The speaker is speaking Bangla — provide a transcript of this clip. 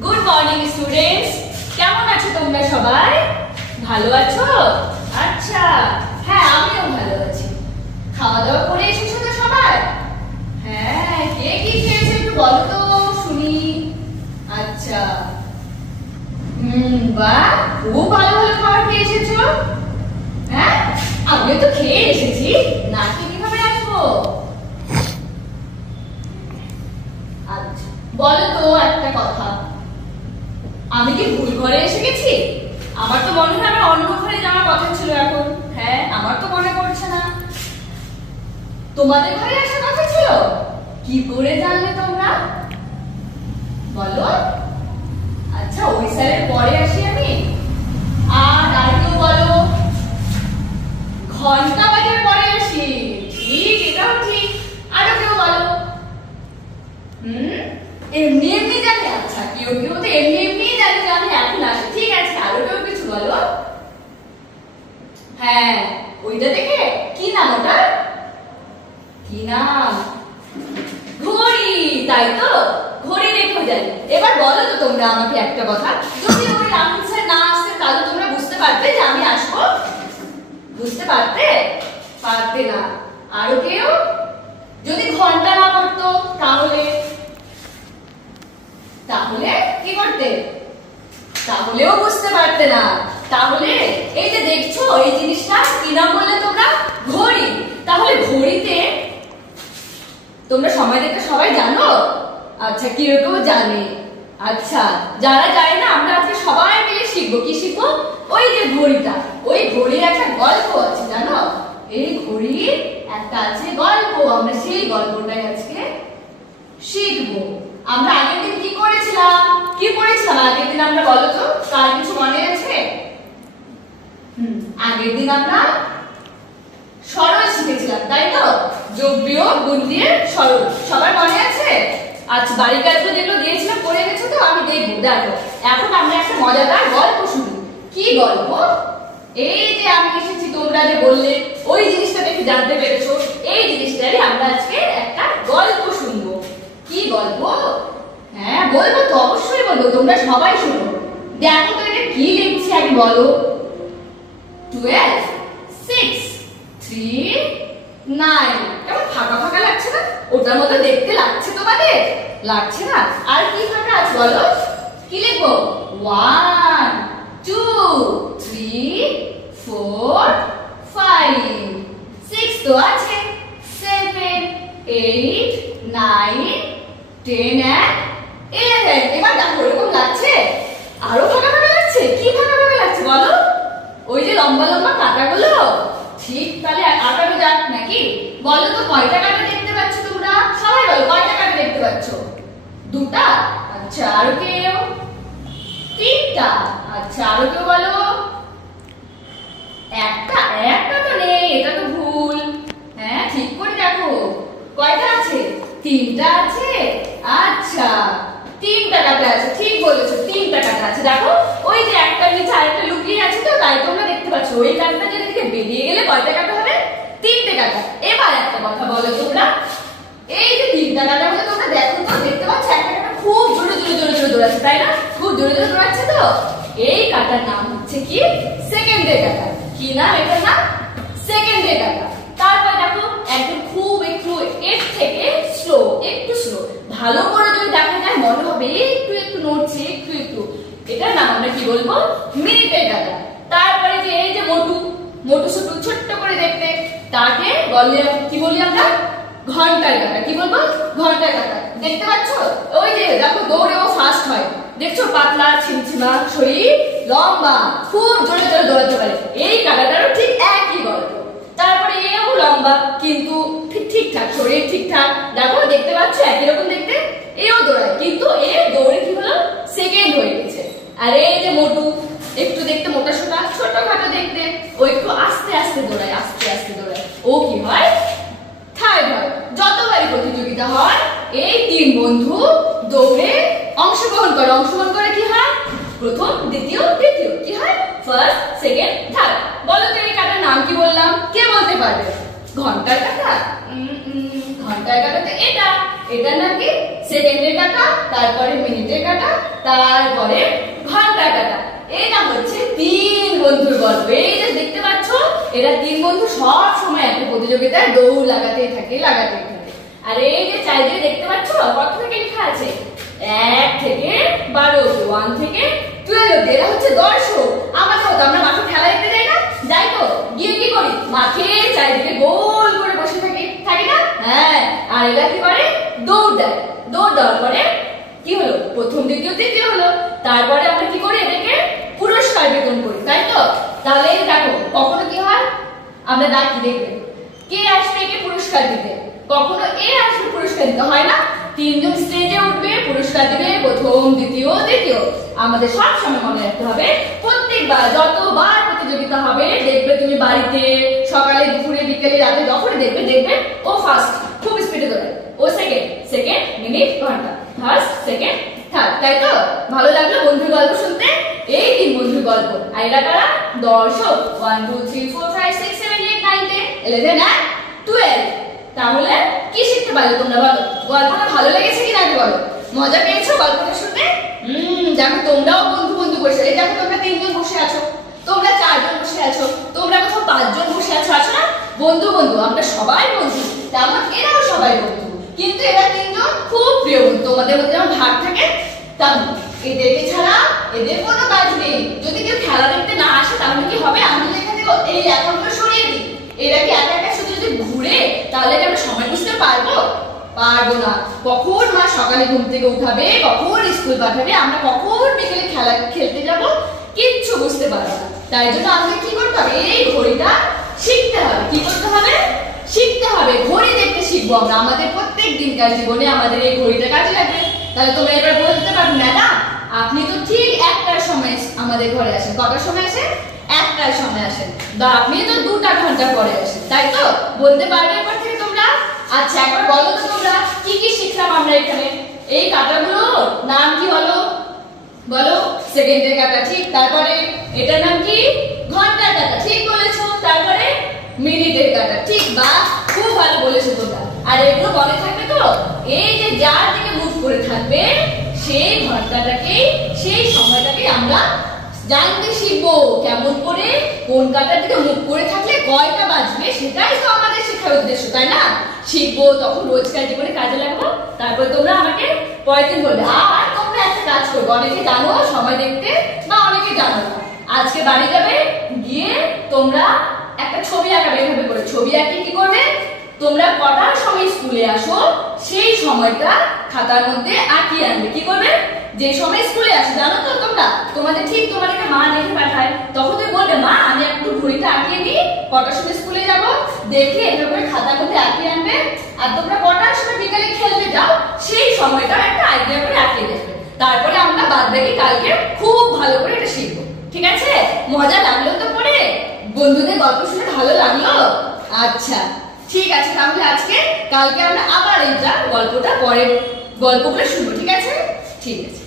গুড মর্নিং স্টুডেন্টস, কেমন আছো তোমরা সবাই? ভালো আছো? আচ্ছা, হ্যাঁ আমিও ভালো আছি। খাওয়া দাওয়া করে এসেছো তো সবাই? হ্যাঁ, কে কি খেয়েছে একটু বলো তো শুনি। আচ্ছা, বাহ, খুব ভালো ভালো খাবার খেয়ে এসেছো। হ্যাঁ, আমিও তো খেয়ে এসেছি, না খেয়ে কিভাবে আসবো? আচ্ছা, বলো তো একটা কথা, আমি কি ভুল ঘরে এসে গেছি? আমার তো মনে হয় আমার অন্য ঘরে যাওয়ার কথা ছিল এখন। হ্যাঁ, আমার তো মনে পড়ছে না। তোমাদের ঘরে আসার কথা ছিল? কি করে জানলে তোমরা? বলো। আচ্ছা, ওই স্যারের পরে আসি আমি। আর কেউ বলো। ঘন্টা বাজার পরে আসি। ঠিক, এটাও ঠিক। আরো কেউ বলো। এমনি এমনি জানে? আচ্ছা, কেউ কেউ তো এমনি এমনি জানে যে আমি এখন আসি। ঠিক আছে, আরো কেউ কিছু বলো। হ্যাঁ, ওইটা দেখে কি নাম ওটা? কি নাম? ঘড়ি, তাই তো? ঘড়ি দেখেও জানি। এবার বলো তো তোমরা আমাকে একটা কথা, যদি ওই রাহুল স্যার না আসতে তাহলে তোমরা বুঝতে পারতে যে আমি আসবো? বুঝতে পারতে? পারতে না। আরো কেউ? যদি ঘন্টা না পড়তো তাহলে? তাহলে কি করতে? তাহলেও বুঝতে পারতে না। তাহলে এই যে দেখছো এই জিনিসটা কি নাম বললে তোমরা? ঘড়ি। তাহলে ঘড়িতে তোমরা সময় দেখতে সবাই জানো? আচ্ছা, কিরকম জানে? আচ্ছা, যারা জানে না আমরা আজকে সবাই মিলে শিখবো। কি শিখবো? ওই যে ঘড়িটা, ওই ঘড়ির একটা গল্প আছে জানো? এই ঘড়ির একটা আছে গল্প, আমরা সেই গল্পটাই আজকে শিখবো। আমরা আগের দিন কি করেছিলাম? কি পড়েছিলাম আগের দিন আমরা? বলো তো, কার কিছু মনে আছে? আগের দিন আমরা সরল শিখেছিলাম, তাই তো? যোগ বিয়োগ গুণ দিয়ে সরল, সবার মনে আছে? আচ্ছা, বাড়ির কাজগুলো যেগুলো দিয়েছিলাম পড়ে গেছো তো? আমি দেখবো, দেখো। এখন আমরা একটা মজাদার গল্প শুনি। কি গল্প? এই যে আমি এসেছি, তোমরা যে বললে ওই জিনিসটা দেখে জানতে পেরেছো, এই জিনিসটারই আমরা আজকে একটা গল্প শুনবো। কি গল্প? হ্যাঁ, বলবো তো, অবশ্যই বলবো, তোমরা সবাই শোনো। দেখো তো এটা কি লিখছি আগে বলো। 12, 6, 3, 9। কেমন ফাঁকা ফাঁকা লাগছে না? ওটার মতো দেখতে লাগছে তোমাদের? লাগছে না? আর কি ফাঁকা আছে বলো? কি লিখবো? 1, 2, 3, 4, 5, 6 তো আছে, 7, 8, 9, 10 and 11। এবার দেখো এরকম লাগছে? আরো ফাঁকা ফাঁকা লাগছে? কি ফাঁকা ফাঁকা লাগছে বলো? ওই যে লম্বা লম্বা কাঁটাগুলো? ঠিক, তাহলে আঁকানো যাক নাকি? বলো তো, কয়টা কাঁটা দেখতে পাচ্ছ তোমরা? সবাই বলো, কয়টা কাঁটা দেখতে পাচ্ছ? দুটা? আচ্ছা, আরো কেউ? তিনটা? আচ্ছা, আরো কেউ বলো? একটা? একটা তো নেই, এটা তো ভুল। হ্যাঁ, ঠিক করে দেখো, কয়টা আছে? তিনটা আছে। আচ্ছা, তিনটা কাঁটা আছে, ঠিক বলেছো, তিনটা কাঁটা আছে। দেখো ওই যে একটা নিচে আরেকটা লুকিয়ে আছে, তো তাই তোমরা দেখতে পাচ্ছ ওই কাঁটাটা যেদিকে বেরিয়ে গেলে কয়টা কাঁটা হবে? তিনটে কাঁটা। এবার একটা কথা বলো তোমরা, এই যে তিনটা কাঁটা বলে তোমরা দেখো তো, দেখতে পাচ্ছ একটা কাঁটা খুব জোরে জোরে জোরে জোরে দৌড়াচ্ছে, তাই না? খুব জোরে জোরে দৌড়াচ্ছে তো। এই কাঁটার নাম হচ্ছে কি? সেকেন্ডের কাঁটা। কি নাম এটার নাম? সেকেন্ডের কাঁটা। তারপর দেখো একদম খুব একটু এর থেকে স্লো, একটু স্লো, ভালো করে যদি দেখা যায় মনে হবে একটু একটু নড়ছে, একটু একটু। এটার নাম আমরা কি বলবো? মিনিটের কাঁটা। তারপরে যে এই যে মোটু মোটু ছোটু ছোট্ট করে দেখতে, তাকে বলে কি বলি আমরা? ঘন্টার কাঁটা। কি বলবো? ঘন্টার কাঁটা। দেখতে পাচ্ছ ওই যে দেখো দৌড়ে ও ফাস্ট হয়, দেখছো? পাতলা ছিমছিমা শরীর, লম্বা, খুব জোরে জোরে দৌড়াতে পারে। এই কাঁটাটারও ঠিক একই গল্প। তারপরে এও লম্বা কিন্তু ঠিকঠাক শরীর, ঠিকঠাক, দেখো দেখতে পাচ্ছ একই রকম দেখতে। এও দৌড়ায় কিন্তু এর দৌড়ে কি হলো? সেকেন্ড হয়ে গেছে। আর এই যে মোটু, একটু দেখতে মোটা সোটা, ছোটখাটো দেখতে, ও একটু আস্তে আস্তে দৌড়ায়, আস্তে আস্তে দৌড়ায়। ও কি হয়? থার্ড হয়। যতবারই প্রতিযোগিতা হয় এই তিন বন্ধু দৌড়ে অংশগ্রহণ করে। অংশগ্রহণ করে কি হয়? প্রথম, দ্বিতীয়, তৃতীয়। কি হয়? First, second, third. বলো তো এই কাঁটার নাম কি বললাম? কে বলতে পারবে? ঘন্টার কাঁটা? ঘন্টার কাঁটা তো এটা, এটার নাম কি? সেকেন্ডের কাটা, তারপরে মিনিটের কাটা, তারপরে ঘন্টার কাটা। এটা হচ্ছে তিন বন্ধুর গল্প। এই যে দেখতে পাচ্ছ, এরা তিন বন্ধু সব সময় একটা প্রতিযোগিতায় দৌড় লাগাতেই থাকে। আর এই যে চারিদিকে দেখতে পাচ্ছ কত থেকে লেখা আছে, 1 থেকে 12, 1 থেকে 12। এরা হচ্ছে দর্শক। আমরা মাঠে খেলা দেখতে যাই না? যাই তো, গিয়ে কি করি, মাঠে চারিদিকে গোল করে বসে থাকি না? হ্যাঁ, আর এরা কি করে, দৌড় দেয়। দৌড় দেওয়ার পরে কি হলো, প্রথম দ্বিতীয় তৃতীয় হলো। তারপরে আমরা কি করি, এদেরকে পুরস্কার বিতরণ করি, তাই তো? তাহলে দেখো কখনো কি হয়, আমরা ডাকি, দেখবে কে আসবে কে পুরস্কার দিতে, কখনো এ আসবে পুরস্কার দিতে, হয় না? তিনজন স্টেজে উঠবে, পুরস্কার দিবে, প্রথম দ্বিতীয় তৃতীয়। আমাদের সব সময় মনে রাখতে হবে, প্রত্যেকবার যতবার প্রতিযোগিতা হবে, দেখবে তুমি বাড়িতে সকালে দুপুরে বিকেলে রাতে যখন দেখবে ও ফার্স্ট, খুব স্পিডে দৌড়ায়, ও সেকেন্ড মিনিট ঘন্টা, ফার্স্ট সেকেন্ড থার্ড, তাই তো? ভালো লাগলো বন্ধুর গল্প শুনতে? এই তিন বন্ধুর গল্প। আর এরা কারা? দর্শক। 1 2 3 4 5 6 7 8 9 10 11 and 12। তাহলে কি শিখতে পারলে তোমরা, বলো? গল্পটা ভালো লেগেছে কিনা আগে বলো। মজা পেয়েছো গল্পটা শুনতে? দেখো তোমরাও বন্ধু বসে, এই দেখো তোমরা 3 জন বসে আছো, তোমরা 4 জন বসে আছো, তোমরা কোথাও 5 জন বসে আছো, আছো না? বন্ধু আমরা সবাই বন্ধু, তেমন এরাও সবাই বন্ধু। কিন্তু এরা 3 জন খুব প্রিয় বন্ধু। তোমাদের মধ্যে যেমন ভাগ থাকে, তেমন এদেরকে ছাড়া এদের কোনো কাজ নেই। যদি কেউ খেলা দেখতে না আসে তাহলে কি হবে, আমি এখান থেকে এই একাউন্টটা সরিয়ে দিই, এরা কি একা একা শুধু যদি ঘুরে, তাহলে কি আমরা সময় বুঝতে পারবো না। কখন মা সকালে ঘুম থেকে উঠাবে, কখন স্কুল পাঠাবে, আমরা কখন বিকেলে খেলা খেলতে যাব, কিচ্ছু বুঝতে পারবো না। তাই জন্য আমাদের কি করতে হবে, এই ঘড়িটা শিখতে হবে। কি করতে হবে, শিখতে হবে। ঘড়ি দেখতে শিখবো আমরা, আমাদের প্রত্যেক দিনকার জীবনে আমাদের এই ঘড়িটা কাজে লাগবে। তাহলে তোমরা এবার বলতে পারবে, ম্যাডাম আপনি তো ঠিক 1টার সময় আমাদের ঘরে আসেন। কটার সময় আসেন? 1টার সময় আসেন। আপনি তো 2টা ঘন্টা পরে আসেন, তাই তো? বলতে পারবে এবার থেকে তোমরা? আচ্ছা, একবার বলো তো তোমরা কি কি শিখলাম আমরা এখানে। এই কাটাগুলো নাম কি বলো? সেকেন্ডের কাটা, ঠিক। তারপরে এটার নাম কি? ঘন্টার কাটা, ঠিক বলেছো। তারপরে মিনিটের কাটা, ঠিক। বা খুব ভালো বলেছো তোমরা। আর এগুলো মনে থাকবে তো, এই যে যার দিকে মুখ করে থাকবে সেই ঘন্টাটাকে, সেই সময়টাকে আমরা জানতে শিখবো। কেমন করে, কোন কাটার দিকে মুখ করে থাকলে কয়টা বাজবে, সেটাই তো আমাদের শেখার উদ্দেশ্য, তাই না? শিখবো, তখন রোজকার জীবনে কাজে লাগবো। তারপর তোমরা আমাকে পরের দিন বলবে। আর তোমরা একটা কাজ করবে, অনেকে জানো সময় দেখতে, বা অনেকে জানো না। আজকে বাড়ি যাবে, গিয়ে তোমরা একটা ছবি আঁকাবে। এভাবে করে ছবি আঁকি কি করবে, তোমরা কটার সময় স্কুলে আসো সেই সময়টা খাতার মধ্যে আঁকিয়ে আনবে। কি করবে, যে সময় স্কুলে আসো, জানো তো তোমরা, তোমাদেরকে মা লিখে পাঠায়, তখন তুমি বলবে, মা আমি একটু ঘড়িটা আঁকিয়ে দিই, কটার সময় স্কুলে যাব, দেখে এভাবে খাতার মধ্যে আঁকিয়ে আনবে। আর তোমরা কটার সময় বিকালে খেলতে যাও সেই সময়টা একটা আইডিয়া করে আঁকিয়ে দেবে। তারপরে আমরা বাদবাকি কালকে খুব ভালো করে এটা শিখবো, ঠিক আছে? মজা লাগলো তো পড়ে? বন্ধুদের গল্প শুনে ভালো লাগলো? আচ্ছা ঠিক আছে, তাহলে কালকে আমরা আবার এইটা গল্পটা পরে গল্প করে শুনবো, ঠিক আছে? ঠিক আছে।